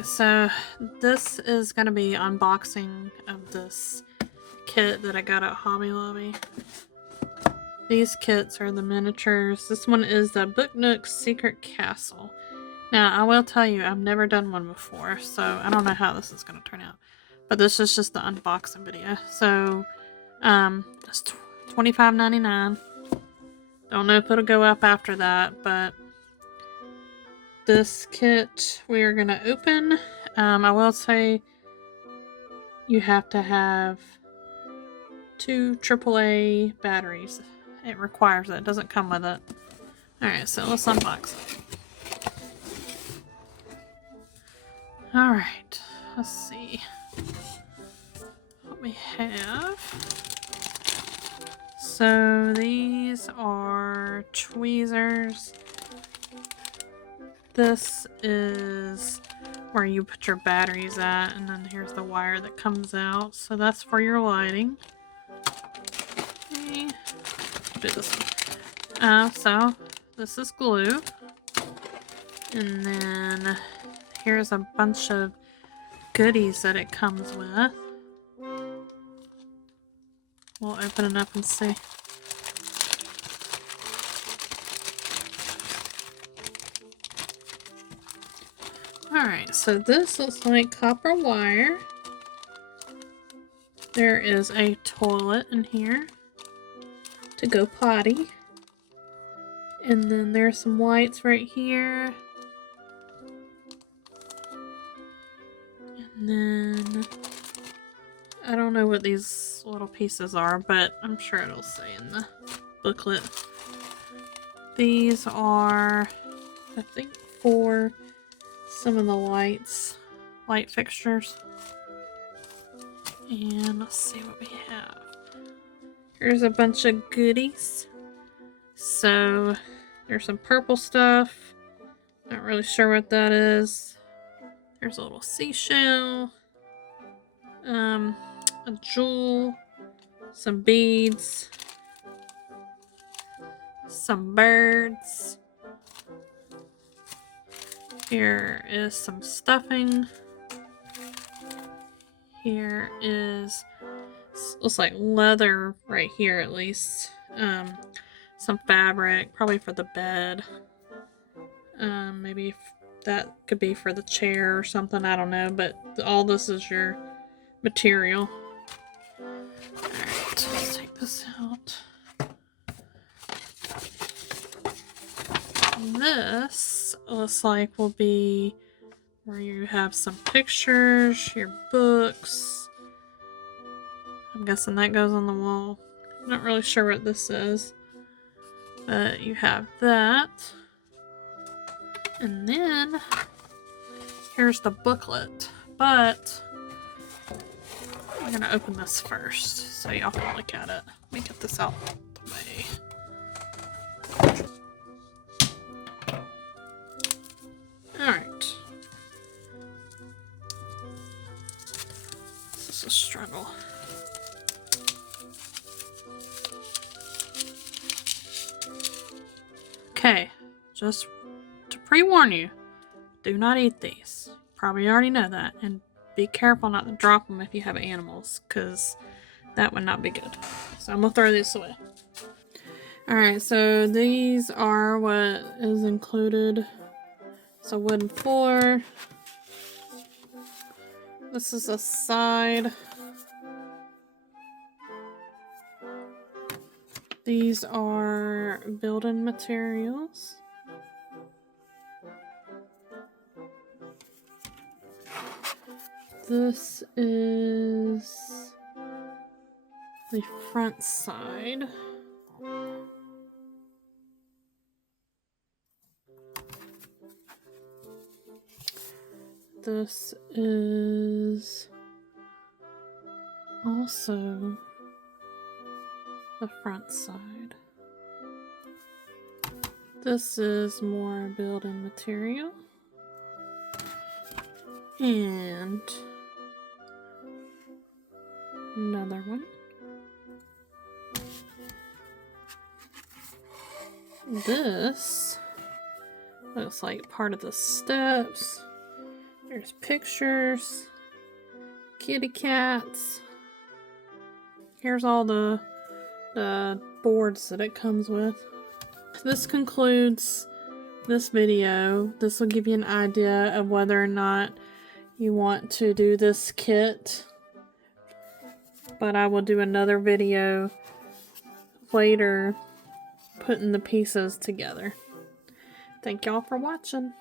Alright, so this is going to be unboxing of this kit that I got at Hobby Lobby. These kits are the miniatures. This one is the Nook's Secret Castle. Now, I will tell you, I've never done one before, so I don't know how this is going to turn out. But this is just the unboxing video. So, it's $25.99. Don't know if it'll go up after that, but this kit we are going to open. I will say you have to have 2 AAA batteries. It requires it. It doesn't come with it. Alright, so let's unbox it. Alright, let's see what we have. So these are tweezers. This is where you put your batteries at, and then here's the wire that comes out. So that's for your lighting. Okay. Do this one. So this is glue. And then here's a bunch of goodies that it comes with. We'll open it up and see. Alright, so this looks like copper wire. There is a toilet in here to go potty. And then there's some lights right here. And then I don't know what these little pieces are, but I'm sure it'll say in the booklet. These are, I think, for some of the light fixtures. And let's see what we have. Here's a bunch of goodies. So there's some purple stuff. Not really sure what that is. There's a little seashell. A jewel. Some beads. Some birds. Here is some stuffing. Here is, looks like leather right here at least. Some fabric, probably for the bed. Maybe that could be for the chair or something, I don't know, but all this is your material. Alright, let's take this out. This looks like will be where you have some pictures, your books. I'm guessing that goes on the wall. I'm not really sure what this is. But you have that. And then here's the booklet. But I'm going to open this first so y'all can look at it. Let me get this out the way. Alright. This is a struggle. Okay, just to pre-warn you, do not eat these. Probably already know that. And be careful not to drop them if you have animals, because that would not be good. So I'm going to throw this away. Alright, so these are what is included. It's a wooden floor. This is a side. These are building materials. This is the front side. This is also the front side. This is more building material. And another one. This looks like part of the steps. There's pictures, kitty cats. Here's all the boards that it comes with. This concludes this video. This will give you an idea of whether or not you want to do this kit. But I will do another video later putting the pieces together. Thank y'all for watching.